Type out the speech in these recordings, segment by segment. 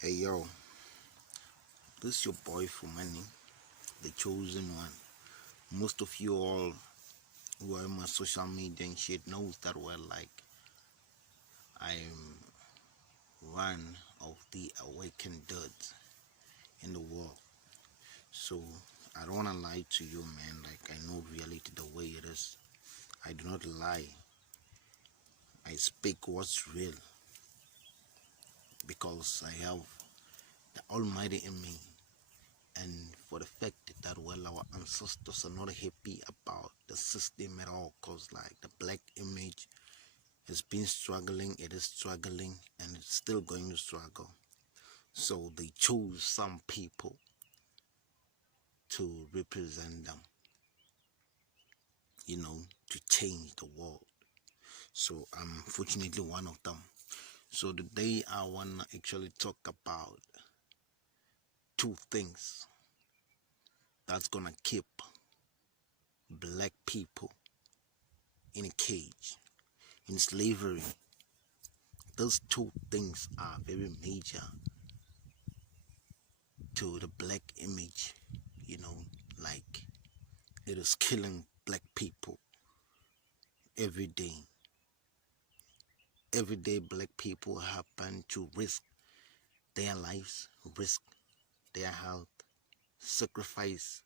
Hey yo, this is your boy Fumani, the chosen one. Most of you all who are in my social media and shit knows that I'm one of the awakened dudes in the world. So I don't wanna lie to you, man. I know reality the way it is. I do not lie. I speak what's real because I have the Almighty in me. And for the fact that our ancestors are not happy about the system at all, cause the black image has been struggling, it is struggling, and it's still going to struggle. So they chose some people to represent them, to change the world. So I'm fortunately one of them. So today I wanna actually talk about two things that's gonna keep black people in a cage, in slavery. Those two things are very major to the black image, you know, like it is killing black people every day. Every day, black people happen to risk their lives, risk their health, sacrifice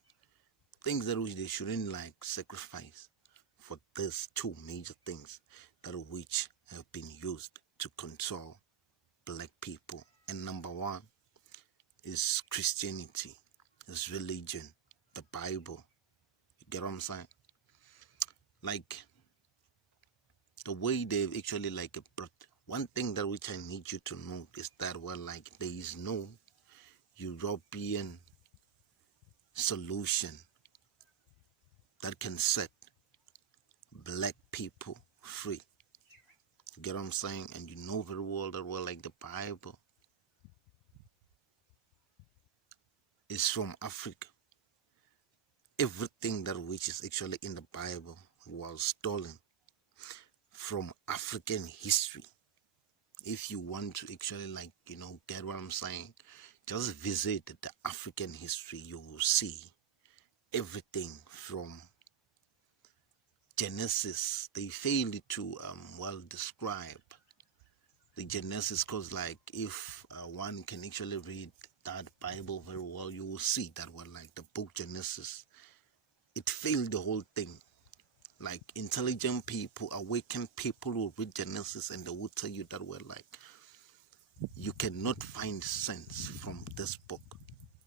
things that which they shouldn't sacrifice for these two major things that which have been used to control black people. And number one is Christianity, is religion, the Bible. You get what I'm saying? Like the way they've actually brought one thing that which I need you to know is that there is no European solution that can set black people free. You get what I'm saying? And you know very well that the Bible is from Africa. Everything that which is actually in the Bible was stolen from African history. If you want to actually get what I'm saying, just visit the African history. You will see everything from Genesis. They failed to describe the Genesis, because if one can actually read that Bible very well, you will see that the book Genesis, it failed the whole thing. Like intelligent people, awakened people will read Genesis and they will tell you that you cannot find sense from this book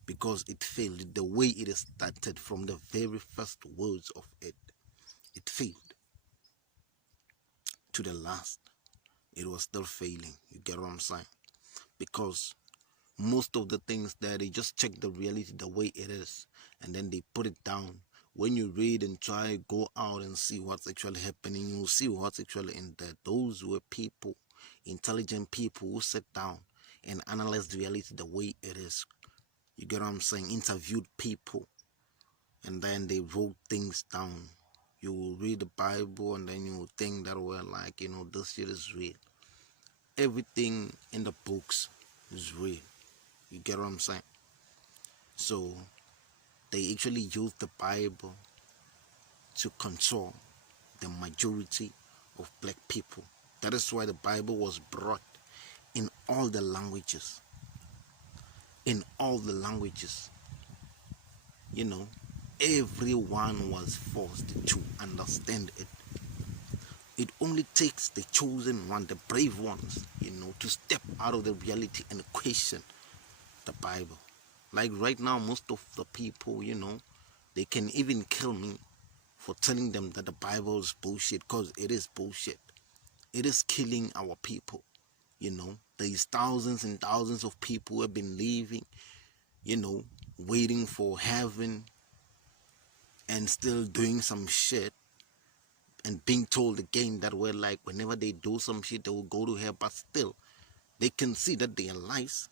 because it failed. The way it is started from the very first words of it, it failed to the last. It was still failing. You get what I'm saying? Because most of the things there, they just check the reality the way it is and then they put it down. When you read and try go out and see what's actually happening, you'll see what's actually in there. Those were people, intelligent people who sat down and analyzed the reality the way it is. You get what I'm saying? Interviewed people and then they wrote things down. You will read the Bible and then you will think that this shit is real. Everything in the books is real. You get what I'm saying? So they actually use the Bible to control the majority of black people. That is why the Bible was brought in all the languages. In all the languages. Everyone was forced to understand it. It only takes the chosen one, the brave ones, to step out of the reality and question the Bible. Like right now, most of the people, they can even kill me for telling them that the Bible is bullshit, because it is bullshit. It is killing our people. There's thousands and thousands of people who have been living, waiting for heaven and still doing some shit and being told again that whenever they do some shit they will go to hell, but still they can see that their lives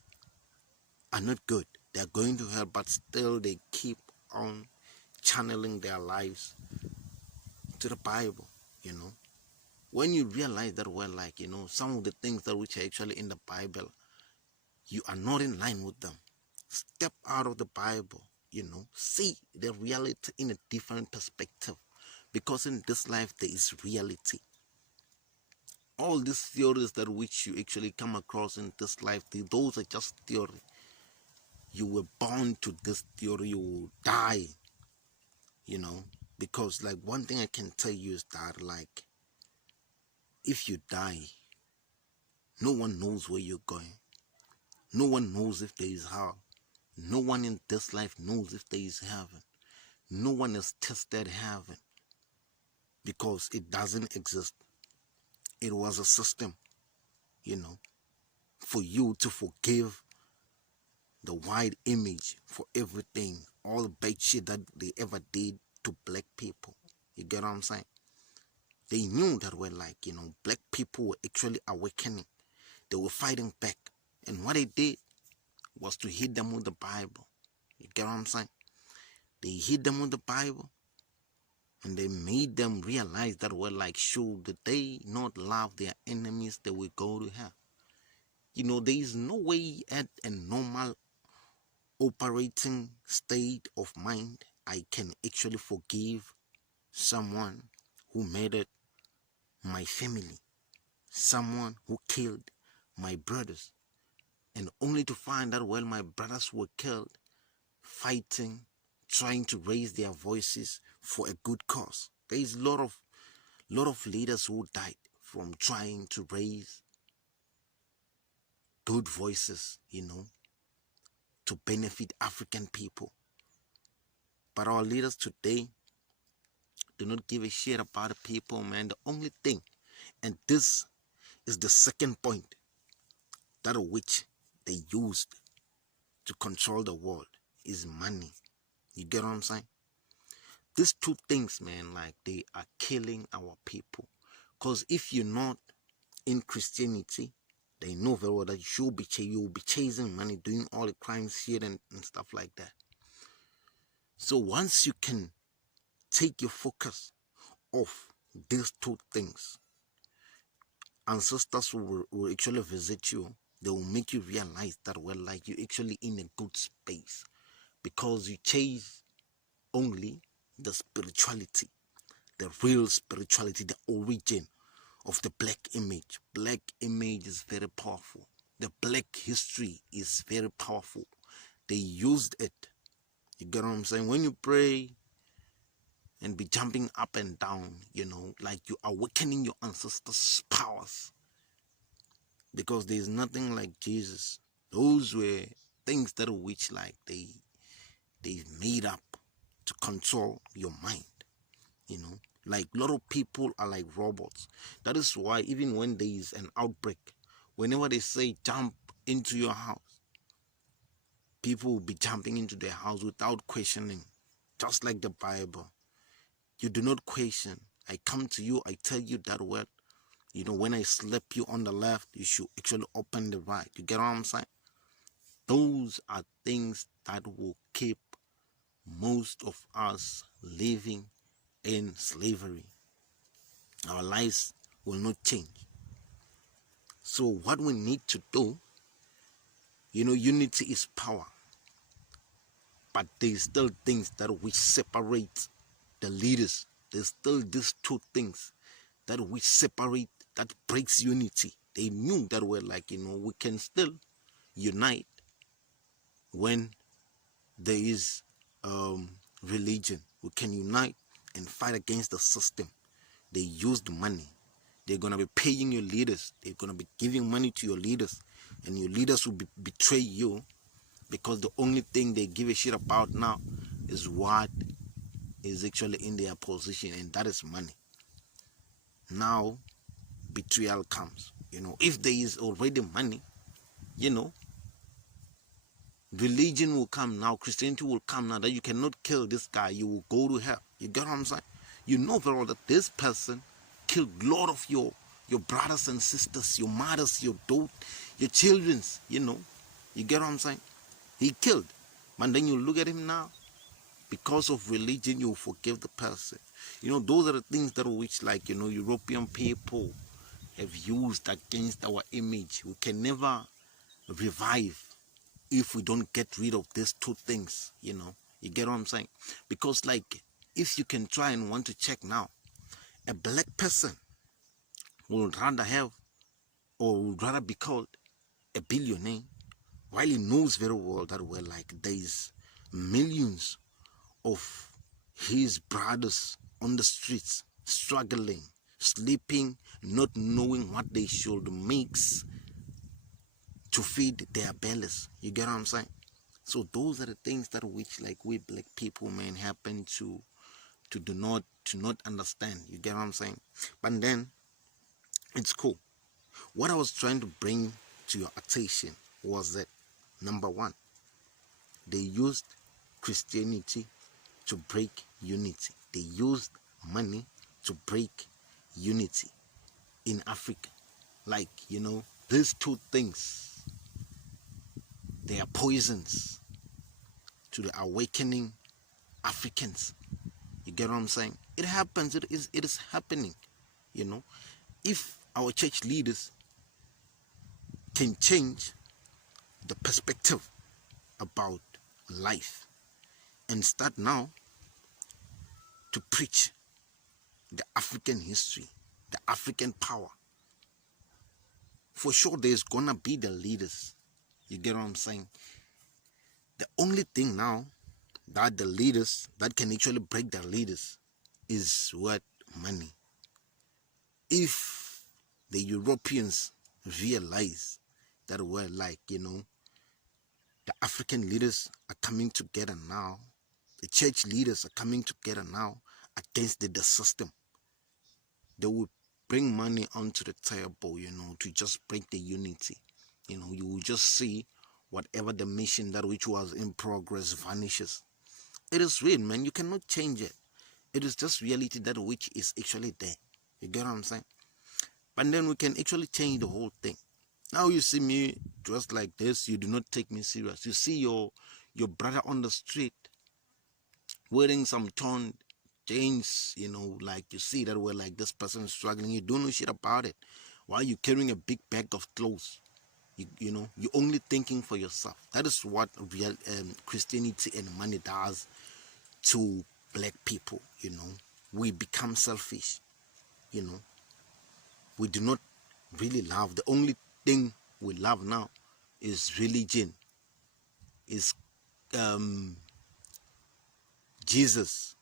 are not good. They're going to hell, but still they keep on channeling their lives to the Bible. When you realize that some of the things that which are actually in the Bible you are not in line with them. Step out of the Bible, see the reality in a different perspective. Because in this life, there is reality. All these theories that which you actually come across in this life, those are just theory. You were born to this theory, you will die, because like one thing I can tell you is that like if you die, no one knows where you're going. No one knows if there is hell. No one in this life knows if there is heaven. No one has tested heaven because it doesn't exist. It was a system, for you to forgive the white image for everything, all the bad shit that they ever did to black people. You get what I'm saying? They knew that we're like, black people were actually awakening. They were fighting back. And what they did was to hit them with the Bible. You get what I'm saying? They hit them with the Bible and they made them realize that we're like, should they not love their enemies, they will go to hell. There is no way at a normal operating state of mind I can actually forgive someone who murdered my family, someone who killed my brothers, and only to find that while my brothers were killed, fighting, trying to raise their voices for a good cause. There is a lot of leaders who died from trying to raise good voices, to benefit African people. But our leaders today do not give a shit about the people, man. The only thing, and this is the second point, that of which they used to control the world, is money. You get what I'm saying? These two things, man, like they are killing our people. Because if you're not in Christianity, they know very well that you will be chasing money, doing all the crimes here and stuff like that. So once you can take your focus off these two things, ancestors will actually visit you. They will make you realize that well, like you're actually in a good space because you chase only the spirituality, the real spirituality, the origin of the black image. Black image is very powerful. The black history is very powerful. They used it. You get what I'm saying? When you pray and be jumping up and down, like you are awakening your ancestors' powers. Because there's nothing like Jesus. Those were things that which like they made up to control your mind. Like a lot of people are like robots. That is why even when there is an outbreak, whenever they say jump into your house, people will be jumping into their house without questioning. Just like the Bible. You do not question. I come to you, I tell you that word. When I slap you on the left, you should actually open the right. You get what I'm saying? Those are things that will keep most of us living in slavery. Our lives will not change. So what we need to do, unity is power. But there's still things that which separate the leaders. There's still these two things that which separate, that breaks unity. They knew that we're like, we can still unite when there is religion. We can unite and fight against the system. They used money. They're going to be paying your leaders. They're going to be giving money to your leaders. And your leaders will betray you because the only thing they give a shit about now is what is actually in their position, and that is money. Now, betrayal comes. If there is already money, religion will come now, Christianity will come now, that you cannot kill this guy, you will go to hell. You get what I'm saying? You know very well that this person killed a lot of your brothers and sisters, your mothers, your children's, You get what I'm saying? He killed. But then you look at him now, because of religion, you forgive the person. Those are the things that which, like, European people have used against our image. We can never revive if we don't get rid of these two things, You get what I'm saying? Because, like, if you can try and want to check now, a black person would rather have or would rather be called a billionaire while he knows very well that like there's millions of his brothers on the streets struggling, sleeping, not knowing what they should mix to feed their bellies. You get what I'm saying? So those are the things that which, like, we black people, man, happen to not understand. You get what I'm saying? But then it's cool. What I was trying to bring to your attention was that, number one, they used Christianity to break unity. They used money to break unity in Africa. Like, these two things, they are poisons to the awakening Africans. You get what I'm saying? It happens. It is happening. If our church leaders can change the perspective about life and start now to preach the African history, the African power, for sure there's gonna be the leaders. You get what I'm saying? The only thing now that the leaders that can actually break the leaders is what? Money. If the Europeans realize that we're like, the African leaders are coming together now, the church leaders are coming together now against the system, they will bring money onto the table, to just break the unity. You will just see whatever the mission that which was in progress vanishes. It is real, man. You cannot change it. It is just reality that which is actually there. You get what I'm saying? But then we can actually change the whole thing. Now you see me dressed like this, you do not take me serious. You see your brother on the street wearing some torn jeans, like you see that we're like, this person is struggling, you don't know shit about it. Why are you carrying a big bag of clothes? You're only thinking for yourself. That is what real Christianity and money does to black people. We become selfish. We do not really love. The only thing we love now is religion, is Jesus.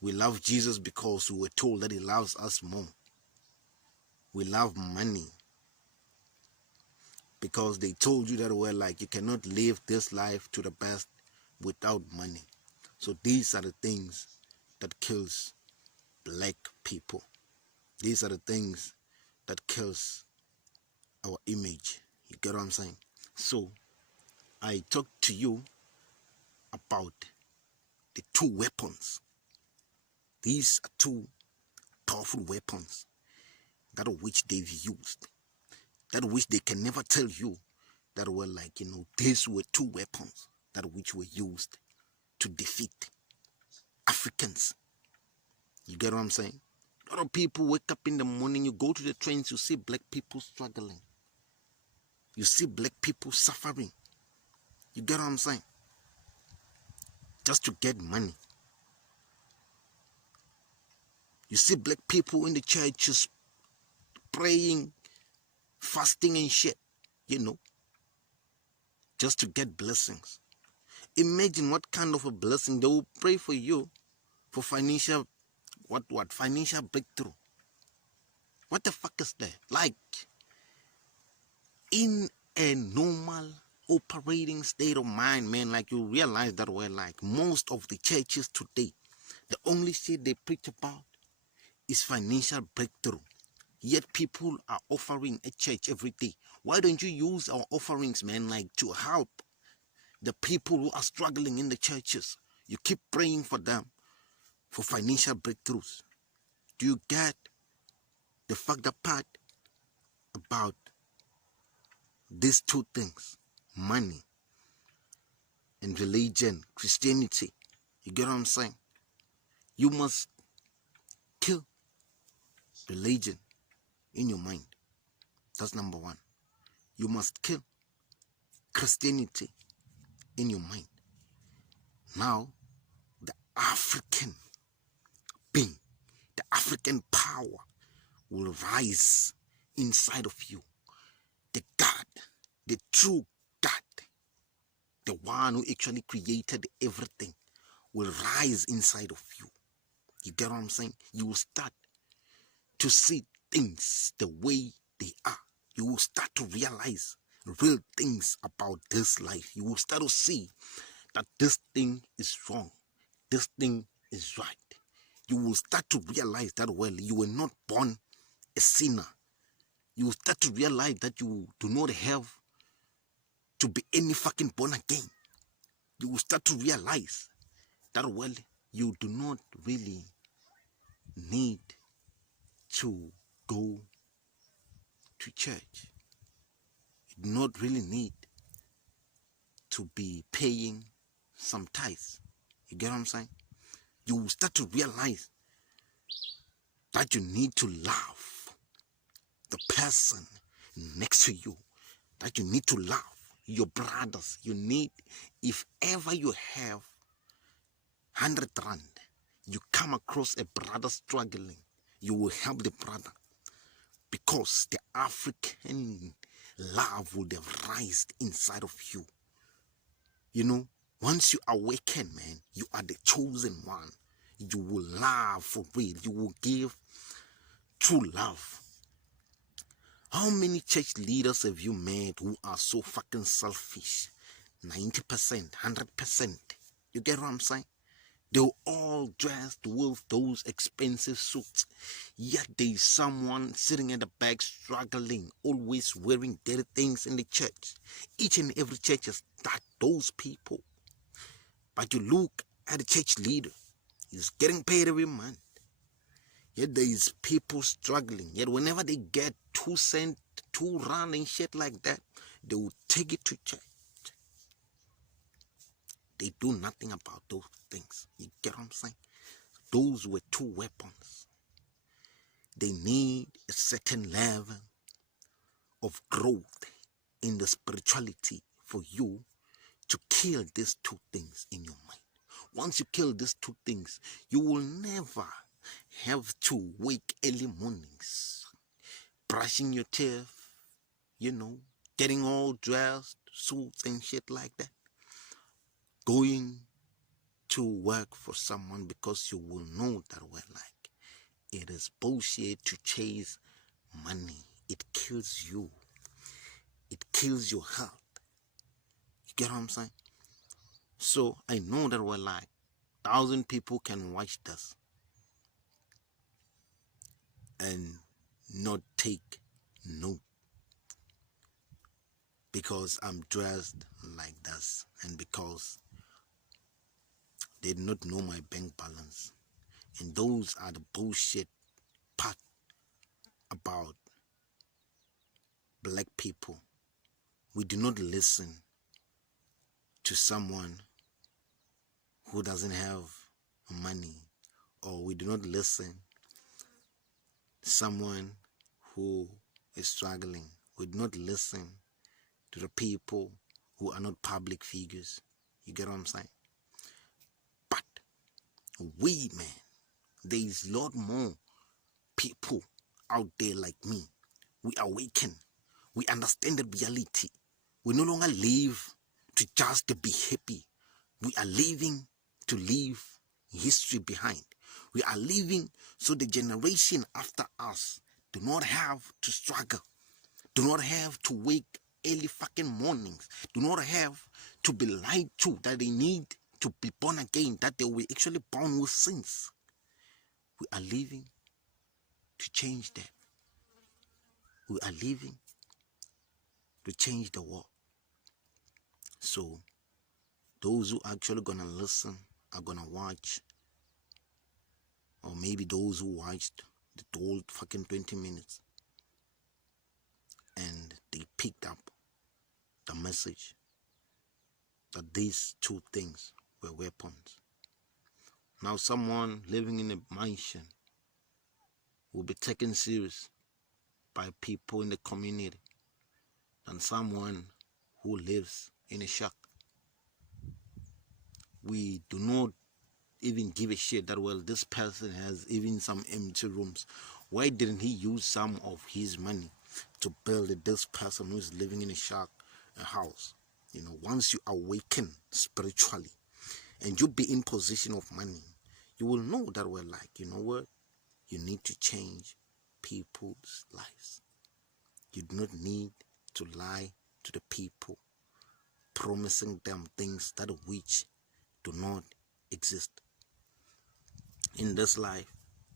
We love Jesus because we were told that he loves us more. We love money because they told you that we're like, you cannot live this life to the best without money. So these are the things that kills black people. These are the things that kills our image. You get what I'm saying? So I talked to you about the two weapons. These are two powerful weapons that of which they've used, that which they can never tell you that were like, these were two weapons that which were used to defeat Africans. You get what I'm saying? A lot of people wake up in the morning, you go to the trains, you see black people struggling. You see black people suffering. You get what I'm saying? Just to get money. You see black people in the churches praying, fasting and shit, just to get blessings. Imagine what kind of a blessing they will pray for you for financial, financial breakthrough. What the fuck is that? Like, in a normal operating state of mind, man, like, you realize that we're like, most of the churches today, the only shit they preach about is financial breakthrough. Yet people are offering a church every day. Why don't you use our offerings, man, like, to help the people who are struggling in the churches? You keep praying for them for financial breakthroughs. Do you get the fucked up part about these two things? Money and religion, Christianity. You get what I'm saying? You must kill religion in your mind. That's number one. You must kill Christianity in your mind. Now, the African being, the African power will rise inside of you. The God, the true God, the one who actually created everything, will rise inside of you. You get what I'm saying? You will start to see things the way they are. You will start to realize real things about this life. You will start to see that this thing is wrong, this thing is right. You will start to realize that, well, you were not born a sinner. You will start to realize that you do not have to be any fucking born again. You will start to realize that, well, you do not really need to go to church. You do not really need to be paying some tithes. You get what I'm saying? You will start to realize that you need to love the person next to you, that you need to love your brothers. You need, if ever you have 100 rand, you come across a brother struggling, you will help the brother, because the African love would have rised inside of you. You know, once you awaken, man, you are the chosen one. You will love for real. You will give true love. How many church leaders have you met who are so fucking selfish? 90%, 100%. You get what I'm saying? They're all dressed with those expensive suits. Yet there's someone sitting at the back struggling, always wearing dirty things in the church. Each and every church has that, those people. But you look at the church leader, he's getting paid every month. Yet there is people struggling. Yet whenever they get 2 cents, 2 rand and shit like that, they will take it to church. They do nothing about those things. You get what I'm saying? Those were 2 weapons. They need a certain level of growth in the spirituality for you to kill these 2 things in your mind. Once you kill these 2 things, you will never have to wake early mornings, brushing your teeth, you know, getting all dressed, suits and shit like that, going to work for someone, because you will know that, well, like, it is bullshit to chase money. It kills you. It kills your health. You get what I'm saying? So I know that, well, like, 1,000 people can watch this and not take note, because I'm dressed like this, and because they do not know my bank balance. And those are the bullshit part about black people. We do not listen to someone who doesn't have money, or we do not listen to someone who is struggling. We do not listen to the people who are not public figures. You get what I'm saying? But we, man, there is a lot more people out there like me. We awaken. We understand the reality. We no longer live to just be happy. We are living to leave history behind. We are living so the generation after us do not have to struggle, do not have to wake early fucking mornings, do not have to be lied to that they need to be born again, that they were actually born with sins. We are living to change that. We are living to change the world. So those who are actually gonna listen are gonna watch, or maybe those who watched the whole fucking 20 minutes and they picked up the message that these 2 things were weapons. Now someone living in a mansion will be taken serious by people in the community than someone who lives in a shack. We do not even give a shit that, well, this person has even some empty rooms. Why didn't he use some of his money to build this person who is living in a shack a house? Once you awaken spiritually and you be in possession of money, you will know that, well, like, you know what, you need to change people's lives. You do not need to lie to the people, promising them things that which do not exist. In this life,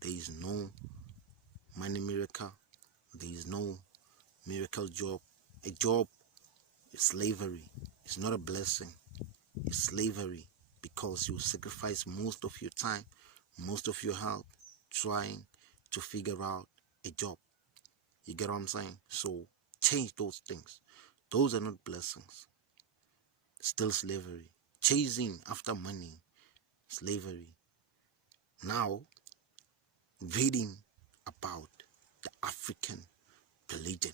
there is no money miracle. There is no miracle job. A job is slavery. It's not a blessing. It's slavery, because you sacrifice most of your time, most of your health trying to figure out a job. You get what I'm saying? So change those things. Those are not blessings. Still slavery. Chasing after money, slavery. Now, reading about the African religion,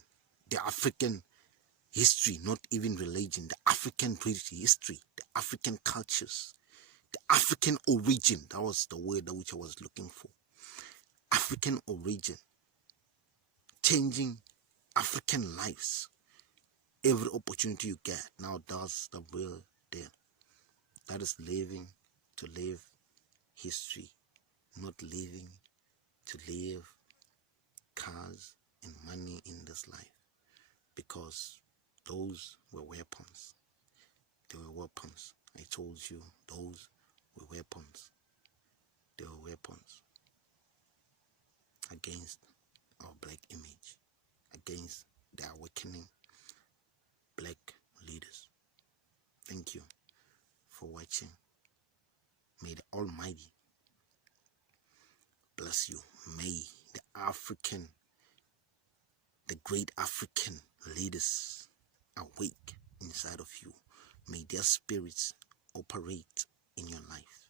the African history, not even religion, the African history, the African cultures, the African origin. That was the word that which I was looking for. African origin. Changing African lives. Every opportunity you get, now that's the real deal. That is living to live history, not living to live cars and money in this life, because those were weapons. They were weapons. I told you, those were weapons. They were weapons against our black image, against the awakening black leaders. Thank you for watching. May the Almighty bless you. May the great African leaders awake inside of you. May their spirits operate in your life.